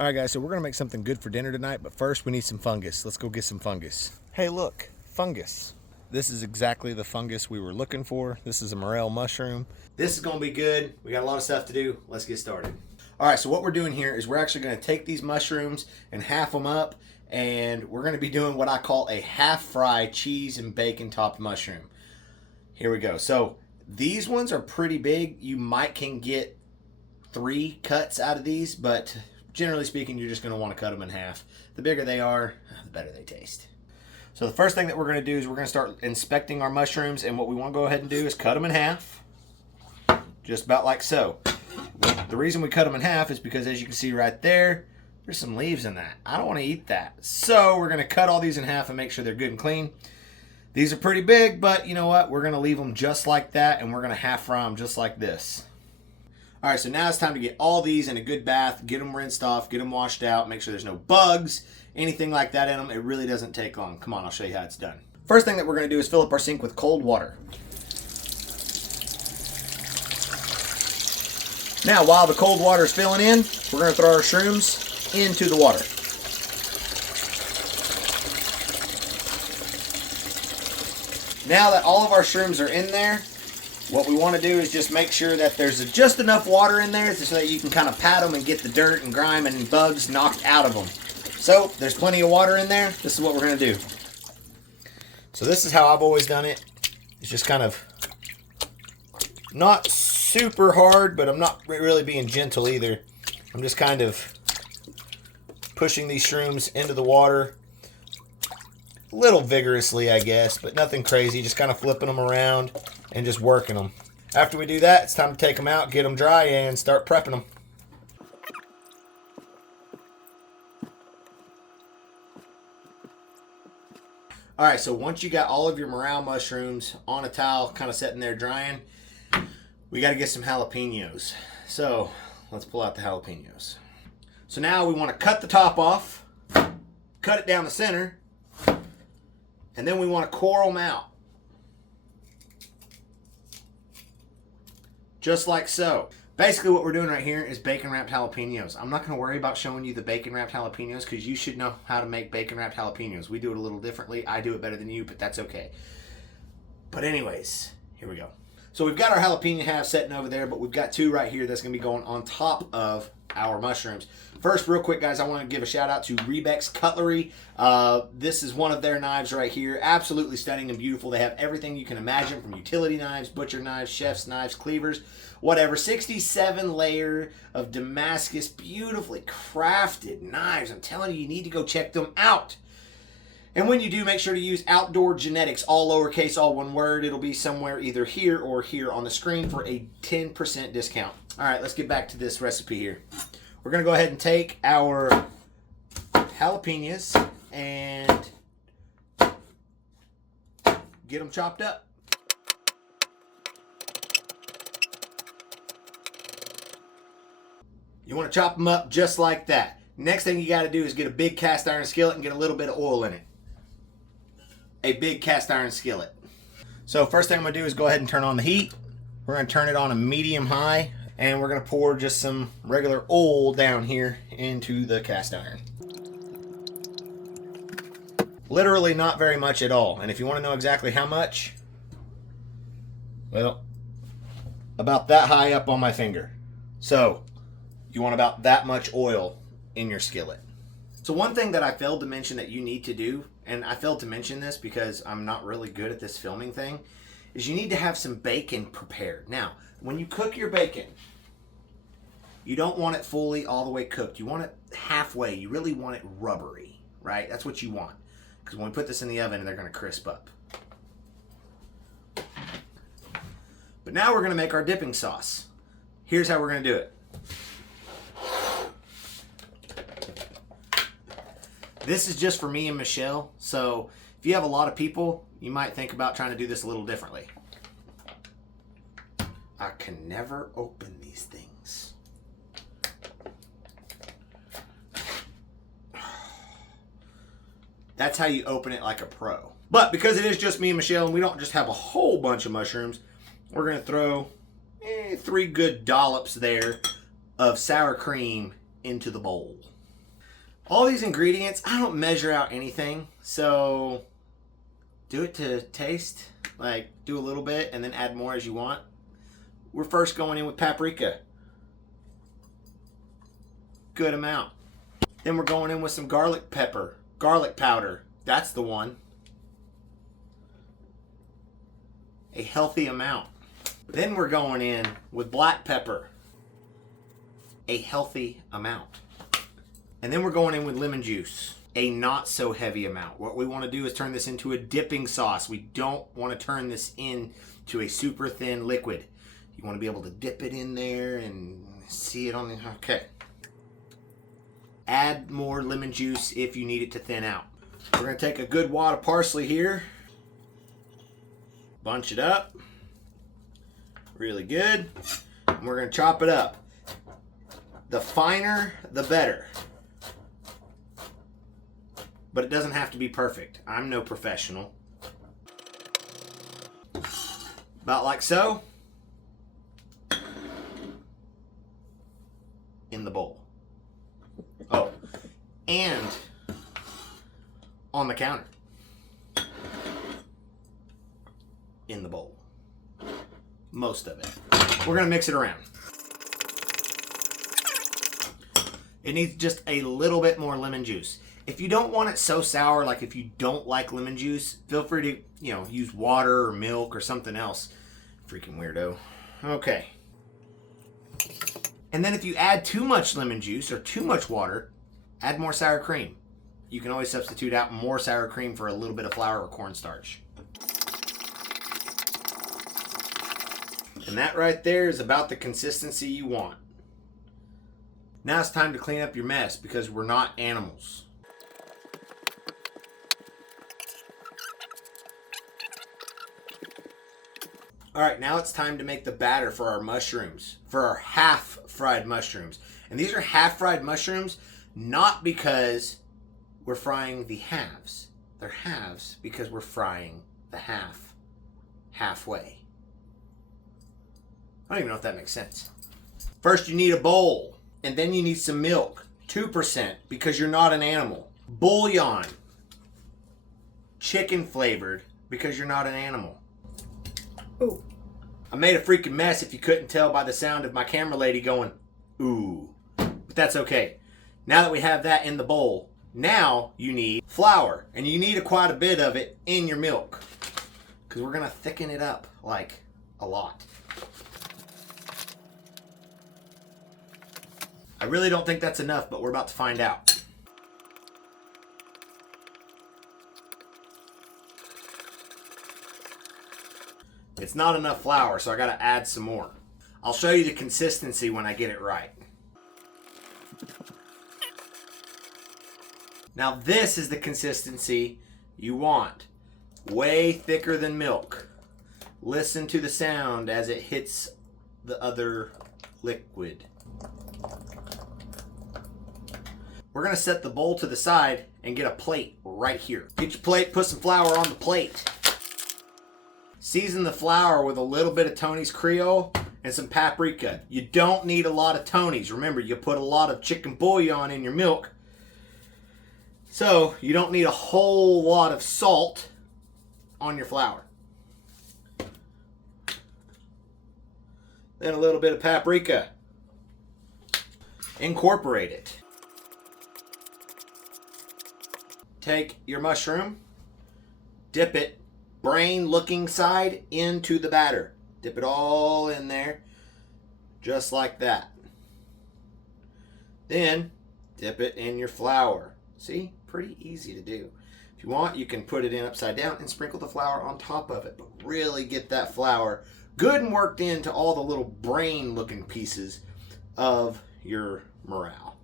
All right, guys, so we're going to make something good for dinner tonight, but first we need some fungus. Let's go get some fungus. Hey, look, fungus. This is exactly the fungus we were looking for. This is a morel mushroom. This is going to be good. We got a lot of stuff to do. Let's get started. All right, so what we're doing here is we're actually going to take these mushrooms and half them up, and we're going to be doing what I call a half-fried cheese and bacon topped mushroom. Here we go. So these ones are pretty big. You can get 3 cuts out of these, but generally speaking, you're just going to want to cut them in half. The bigger they are, the better they taste. So the first thing that we're going to do is we're going to start inspecting our mushrooms, and what we want to go ahead and do is cut them in half, just about like so. The reason we cut them in half is because, as you can see right there, there's some leaves in that. I don't want to eat that. So we're going to cut all these in half and make sure they're good and clean. These are pretty big, but you know what? We're going to leave them just like that, and we're going to half fry them just like this. All right, so now it's time to get all these in a good bath, get them rinsed off, get them washed out, make sure there's no bugs, anything like that in them. It really doesn't take long. Come on, I'll show you how it's done. First thing that we're going to do is fill up our sink with cold water. Now, while the cold water is filling in, we're going to throw our shrooms into the water. Now that all of our shrooms are in there, what we want to do is just make sure that there's just enough water in there so that you can kind of pat them and get the dirt and grime and bugs knocked out of them. So there's plenty of water in there. This is what we're going to do. So this is how I've always done it. It's just kind of not super hard, but I'm not really being gentle either. I'm just kind of pushing these shrooms into the water. A little vigorously, I guess, but nothing crazy. Just kind of flipping them around and just working them. After we do that, it's time to take them out, get them dry, and start prepping them. All right, so once you got all of your morel mushrooms on a towel, kind of sitting there drying, we got to get some jalapeños. So let's pull out the jalapeños. So now we want to cut the top off, cut it down the center, and then we want to core them out. Just like so. Basically what we're doing right here is bacon wrapped jalapenos. I'm not going to worry about showing you the bacon wrapped jalapenos because you should know how to make bacon wrapped jalapenos. We do it a little differently. I do it better than you, but that's okay. But anyways, here we go. So we've got our jalapeno halves sitting over there, but we've got 2 right here that's going to be going on top of our mushrooms. First, real quick, guys, I want to give a shout out to Rebex Cutlery. This is one of their knives right here. Absolutely stunning and beautiful. They have everything you can imagine, from utility knives, butcher knives, chef's knives, cleavers, whatever. 67 layer of Damascus, beautifully crafted knives. I'm telling you, you need to go check them out. And when you do, make sure to use Outdoor Genetics, all lowercase, all one word. It'll be somewhere either here or here on the screen for a 10% discount. All right, let's get back to this recipe here. We're going to go ahead and take our jalapenos and get them chopped up. You want to chop them up just like that. Next thing you got to do is get a big cast iron skillet and get a little bit of oil in it. A big cast iron skillet. So first thing I'm going to do is go ahead and turn on the heat. We're going to turn it on a medium high, and we're going to pour just some regular oil down here into the cast iron. Literally not very much at all. And if you want to know exactly how much, well, about that high up on my finger. So you want about that much oil in your skillet. So one thing that I failed to mention that you need to do, and I failed to mention this because I'm not really good at this filming thing, is you need to have some bacon prepared. Now, when you cook your bacon, you don't want it fully all the way cooked. You want it halfway. You really want it rubbery, right? That's what you want. Because when we put this in the oven, they're going to crisp up. But now we're going to make our dipping sauce. Here's how we're going to do it. This is just for me and Michelle, so if you have a lot of people, you might think about trying to do this a little differently. I can never open these things. That's how you open it like a pro. But because it is just me and Michelle, and we don't just have a whole bunch of mushrooms, we're going to throw 3 good dollops there of sour cream into the bowl. All these ingredients, I don't measure out anything, so do it to taste. Like, do a little bit and then add more as you want. We're first going in with paprika. Good amount. Then we're going in with some garlic powder. That's the one. A healthy amount. Then we're going in with black pepper. A healthy amount. And then we're going in with lemon juice. A not so heavy amount. What we want to do is turn this into a dipping sauce. We don't want to turn this into a super thin liquid. You want to be able to dip it in there and see it on the... Okay. Add more lemon juice if you need it to thin out. We're going to take a good wad of parsley here. Bunch it up. Really good. And we're going to chop it up. The finer, the better. But it doesn't have to be perfect. I'm no professional. About like so. In the bowl. Oh, and on the counter. In the bowl. Most of it. We're going to mix it around. It needs just a little bit more lemon juice. If you don't want it so sour, like if you don't like lemon juice, feel free to, use water or milk or something else. Freaking weirdo. Okay. And then if you add too much lemon juice or too much water, add more sour cream. You can always substitute out more sour cream for a little bit of flour or cornstarch. And that right there is about the consistency you want. Now it's time to clean up your mess because we're not animals. All right, now it's time to make the batter for our mushrooms, for our half-fried mushrooms. And these are half-fried mushrooms not because we're frying the halves. They're halves because we're frying the halfway. I don't even know if that makes sense. First, you need a bowl, and then you need some milk, 2%, because you're not an animal. Bouillon, chicken flavored, because you're not an animal. Ooh. I made a freaking mess if you couldn't tell by the sound of my camera lady going, ooh. But that's okay. Now that we have that in the bowl, now you need flour. And you need quite a bit of it in your milk. Because we're going to thicken it up like a lot. I really don't think that's enough, but we're about to find out. It's not enough flour, so I gotta add some more. I'll show you the consistency when I get it right. Now this is the consistency you want. Way thicker than milk. Listen to the sound as it hits the other liquid. We're gonna set the bowl to the side and get a plate right here. Get your plate, put some flour on the plate. Season the flour with a little bit of Tony's Creole and some paprika. You don't need a lot of Tony's. Remember, you put a lot of chicken bouillon in your milk. So, you don't need a whole lot of salt on your flour. Then a little bit of paprika. Incorporate it. Take your mushroom, dip it brain looking side into the batter. Dip it all in there, just like that. Then dip it in your flour. See, pretty easy to do. If you want, you can put it in upside down and sprinkle the flour on top of it, but really get that flour good and worked into all the little brain looking pieces of your morel.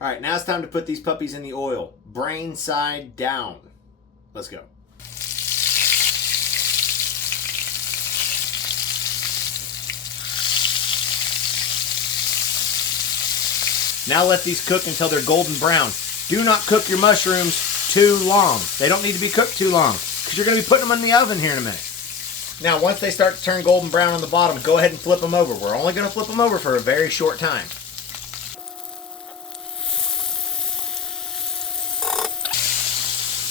All right, now it's time to put these puppies in the oil. Brain side down. Let's go. Now let these cook until they're golden brown. Do not cook your mushrooms too long. They don't need to be cooked too long because you're going to be putting them in the oven here in a minute. Now, once they start to turn golden brown on the bottom, go ahead and flip them over. We're only going to flip them over for a very short time.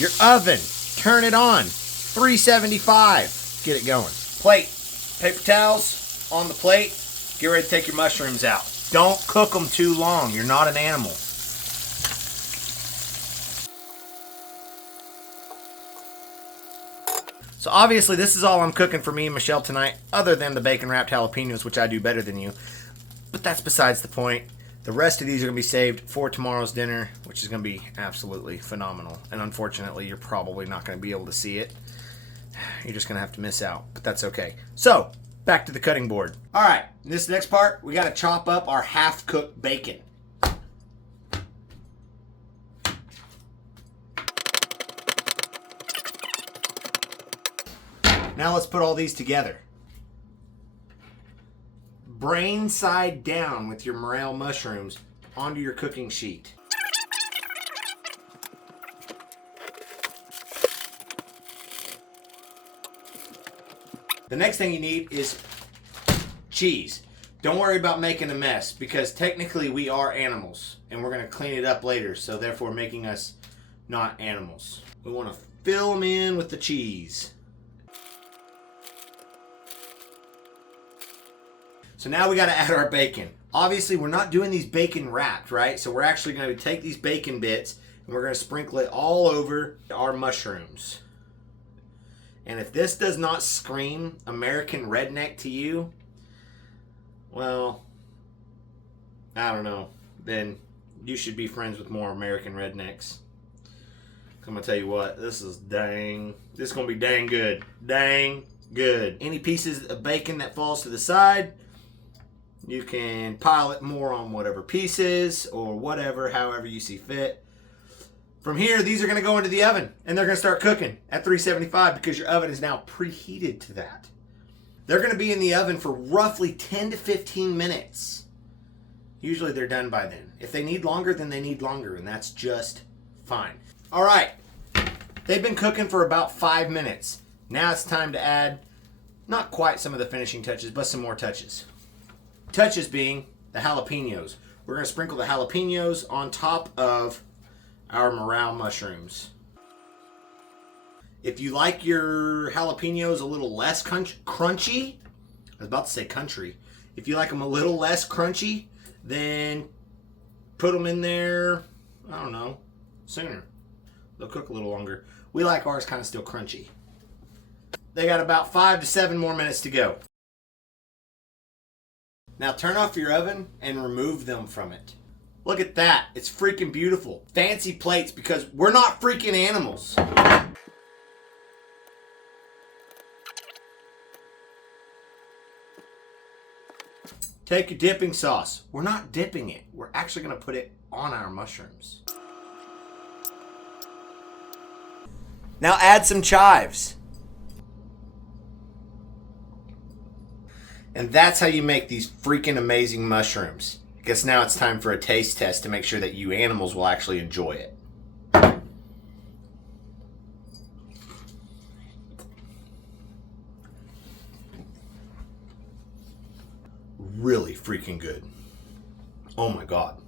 Your oven, turn it on. 375. Get it going. Plate, paper towels on the plate. Get ready to take your mushrooms out. Don't cook them too long. You're not an animal. So obviously this is all I'm cooking for me and Michelle tonight, other than the bacon wrapped jalapenos, which I do better than you. But that's besides the point. The rest of these are going to be saved for tomorrow's dinner, which is going to be absolutely phenomenal. And unfortunately, you're probably not going to be able to see it. You're just going to have to miss out, but that's okay. So, back to the cutting board. All right, this next part, we got to chop up our half-cooked bacon. Now let's put all these together. Brain side down with your morel mushrooms onto your cooking sheet. The next thing you need is cheese. Don't worry about making a mess because technically we are animals and we're going to clean it up later, so therefore making us not animals. We want to fill them in with the cheese. So now we got to add our bacon. Obviously, we're not doing these bacon wrapped, right? So we're actually going to take these bacon bits and we're going to sprinkle it all over our mushrooms. And if this does not scream American redneck to you, well, I don't know. Then you should be friends with more American rednecks. I'm going to tell you what, this is going to be dang good. Dang good. Any pieces of bacon that falls to the side, you can pile it more on whatever pieces or whatever, however you see fit. From here, these are going to go into the oven and they're going to start cooking at 375 because your oven is now preheated to that. They're going to be in the oven for roughly 10 to 15 minutes. Usually they're done by then. If they need longer, then they need longer, and that's just fine. All right, they've been cooking for about 5 minutes. Now it's time to add, not quite some of the finishing touches, but some more touches. Touches being the jalapenos. We're going to sprinkle the jalapenos on top of our morel mushrooms. If you like your jalapenos a little less crunchy, I was about to say country. If you like them a little less crunchy, then put them in there, I don't know, sooner. They'll cook a little longer. We like ours kind of still crunchy. They got about 5 to 7 more minutes to go. Now turn off your oven and remove them from it. Look at that. It's freaking beautiful. Fancy plates because we're not freaking animals. Take your dipping sauce. We're not dipping it. We're actually going to put it on our mushrooms. Now add some chives. And that's how you make these freaking amazing mushrooms. I guess now it's time for a taste test to make sure that you animals will actually enjoy it. Really freaking good. Oh my God.